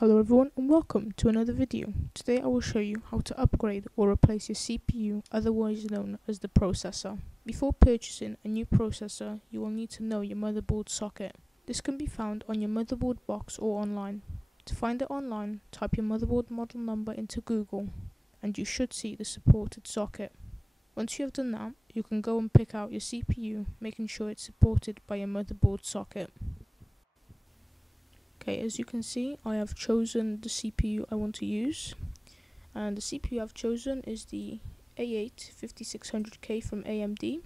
Hello everyone and welcome to another video. Today I will show you how to upgrade or replace your CPU, otherwise known as the processor. Before purchasing a new processor, you will need to know your motherboard socket. This can be found on your motherboard box or online. To find it online, type your motherboard model number into Google and you should see the supported socket. Once you have done that, you can go and pick out your CPU, making sure it's supported by your motherboard socket. Okay, as you can see, I have chosen the CPU I want to use, and the CPU I've chosen is the A8 5600K from AMD.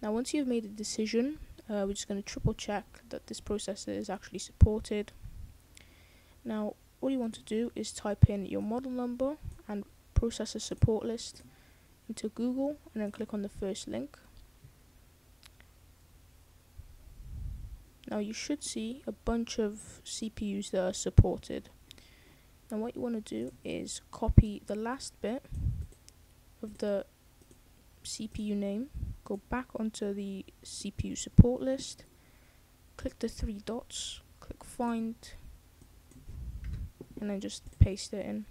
Now once you've made a decision, we're just going to triple check that this processor is actually supported. Now all you want to do is type in your model number and processor support list into Google and then click on the first link. Now you should see a bunch of CPUs that are supported. Now what you want to do is copy the last bit of the CPU name, go back onto the CPU support list, click the three dots, click find, and then just paste it in.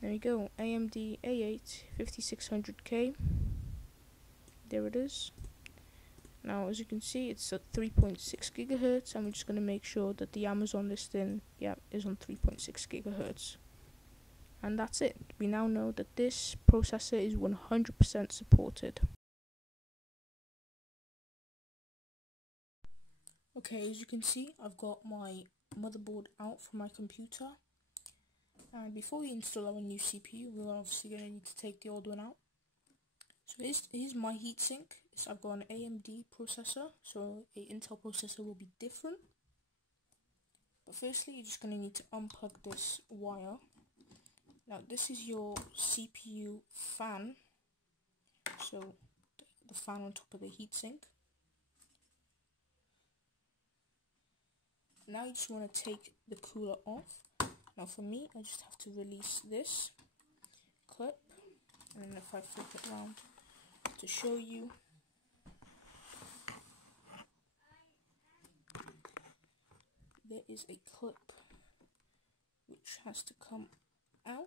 There you go, AMD A8 5600K. There it is. Now as you can see, it's at 3.6 gigahertz, and we're just going to make sure that the Amazon listing is on 3.6 gigahertz. And that's it. We now know that this processor is 100% supported. Okay, as you can see, I've got my motherboard out from my computer, and before we install our new CPU, we're obviously going to need to take the old one out. So here's my heatsink. I've got an AMD processor, so an Intel processor will be different. But firstly, you're just going to need to unplug this wire. Now this is your CPU fan, so the fan on top of the heatsink. Now you just want to take the cooler off. Now for me, I just have to release this clip, and then if I flip it around to show you, there is a clip which has to come out.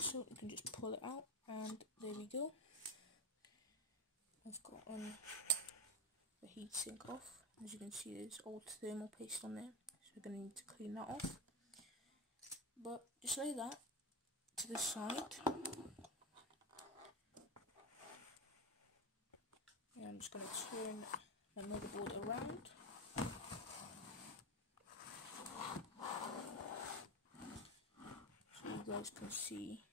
So you can just pull it out, and there we go. I've gotten the heatsink off. As you can see, there's old thermal paste on there, so we're going to need to clean that off. But just lay that to the side. And I'm just going to turn the motherboard around. So you guys can see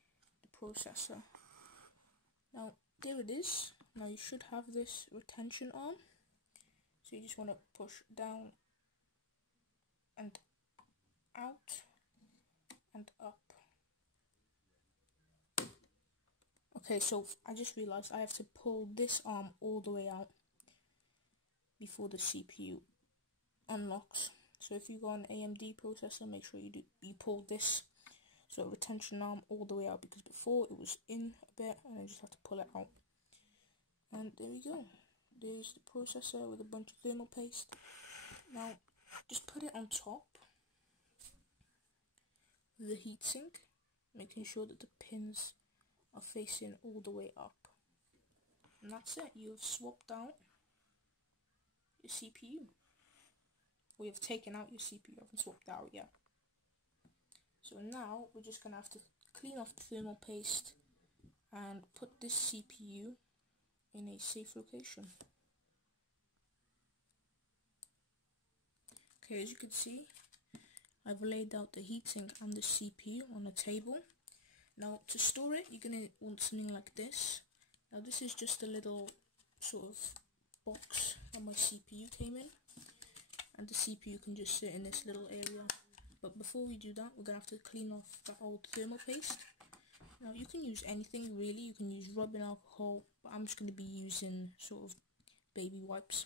the processor. Now there it is. Now you should have this retention arm. So you just want to push down and out and up. Okay, so I just realized I have to pull this arm all the way out before the CPU unlocks. So if you got an AMD processor, make sure you pull this retention arm all the way out, because before it was in a bit and I just have to pull it out. And there we go. There's the processor with a bunch of thermal paste. Now just put it on top of the heatsink, making sure that the pins are facing all the way up. And that's it. You have swapped out your CPU. Or you have taken out your CPU, you haven't swapped out yet. So now we're just going to have to clean off the thermal paste and put this CPU in a safe location. Okay, as you can see, I've laid out the heatsink and the CPU on a table. Now to store it, you're going to want something like this. Now this is just a little sort of box that my CPU came in, and the CPU can just sit in this little area. But before we do that, we're going to have to clean off that old thermal paste. Now you can use anything really, you can use rubbing alcohol, but I'm just going to be using sort of baby wipes.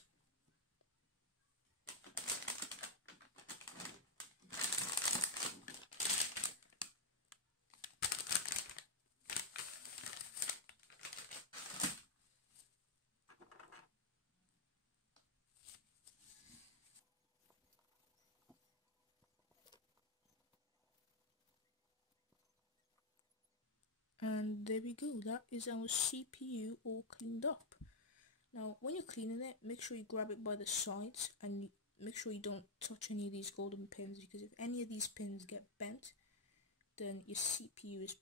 And there we go, that is our CPU all cleaned up. Now when you're cleaning it, make sure you grab it by the sides and make sure you don't touch any of these golden pins, because if any of these pins get bent, then your CPU is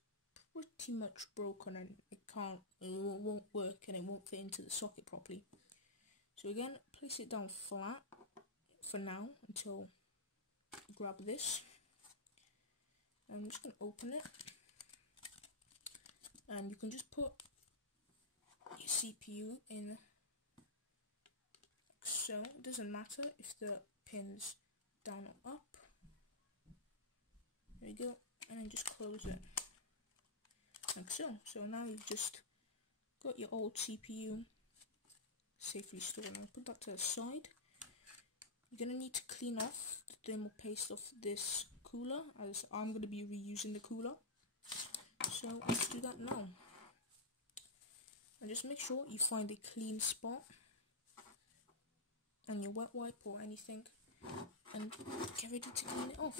pretty much broken and it won't work and it won't fit into the socket properly. So again, place it down flat for now until you grab this. I'm just going to open it, and you can just put your CPU in like so. It doesn't matter if the pin's down or up. There we go, and then just close it like so. So now you've just got your old CPU safely stored. Now put that to the side. You're going to need to clean off the thermal paste of this cooler, as I'm going to be reusing the cooler. So let's do that now. And just make sure you find a clean spot and your wet wipe or anything, and get ready to clean it off.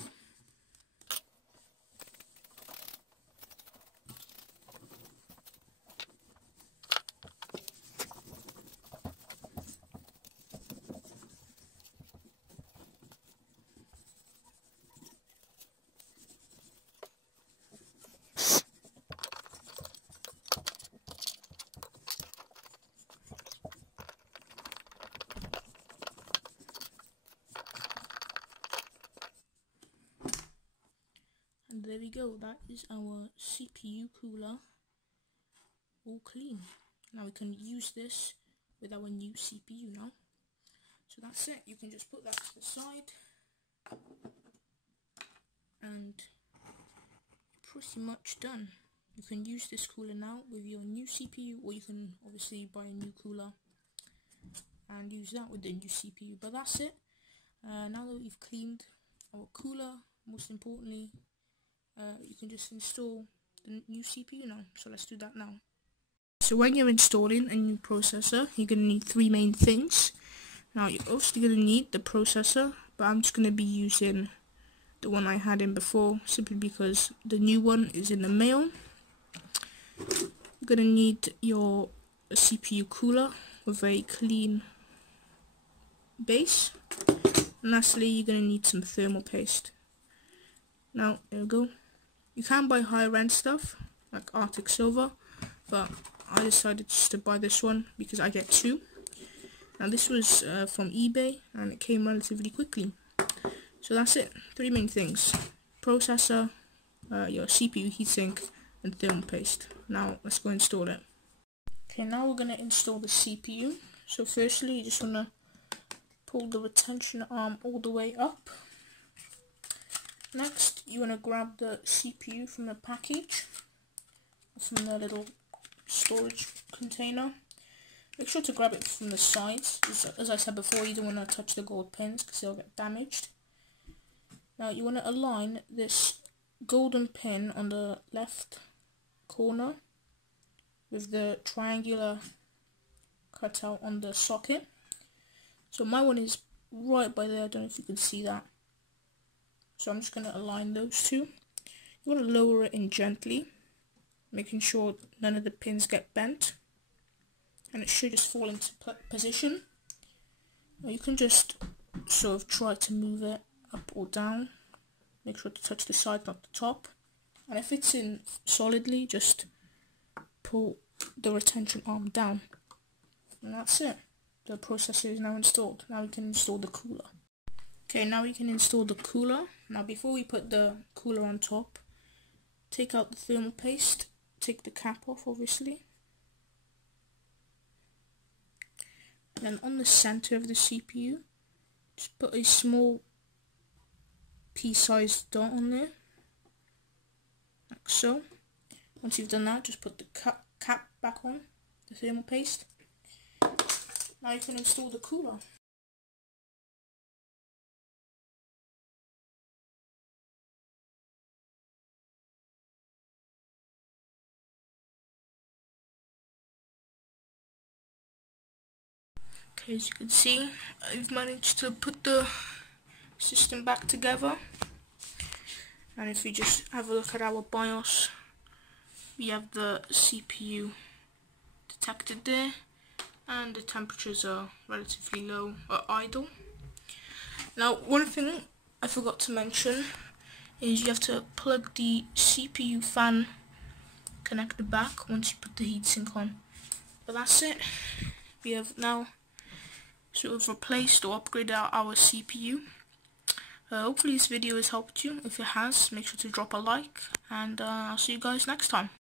And there we go, that is our CPU cooler all clean. Now we can use this with our new CPU now. So that's it, you can just put that to the side and pretty much done. You can use this cooler now with your new CPU, or you can obviously buy a new cooler and use that with the new CPU. But that's it. Now that we've cleaned our cooler, most importantly, you can just install the new CPU now. So let's do that now. So when you're installing a new processor, you're going to need three main things. Now you're also going to need the processor, but I'm just going to be using the one I had in before, simply because the new one is in the mail. You're going to need your CPU cooler with a clean base. And lastly, you're going to need some thermal paste. Now, there we go. You can buy higher end stuff like Arctic Silver, but I decided just to buy this one because I get two. Now this was from eBay and it came relatively quickly. So that's it. Three main things: processor, your CPU heatsink, and thermal paste. Now let's go install it. Okay, now we're going to install the CPU. So firstly, you just want to pull the retention arm all the way up. Next, you want to grab the CPU from the package, from the little storage container. Make sure to grab it from the sides. As I said before, you don't want to touch the gold pins because they'll get damaged. Now you want to align this golden pin on the left corner with the triangular cutout on the socket. So my one is right by there, I don't know if you can see that. So I'm just going to align those two. You want to lower it in gently, making sure none of the pins get bent. And it should just fall into position. Now you can just sort of try to move it up or down. Make sure to touch the side, not the top. And if it's in solidly, just pull the retention arm down. And that's it. The processor is now installed. Now we can install the cooler. Okay, now we can install the cooler. Now before we put the cooler on top, take out the thermal paste, take the cap off obviously. And then on the center of the CPU, just put a small pea-sized dot on there, like so. Once you've done that, just put the cap back on, the thermal paste. Now you can install the cooler. Okay, as you can see, I've managed to put the system back together. And if you just have a look at our BIOS, we have the CPU detected there, and the temperatures are relatively low or idle. Now, one thing I forgot to mention is you have to plug the CPU fan connector back once you put the heatsink on. But that's it. We have now sort of replaced or upgraded our CPU. Hopefully this video has helped you. If it has, make sure to drop a like, and I'll see you guys next time.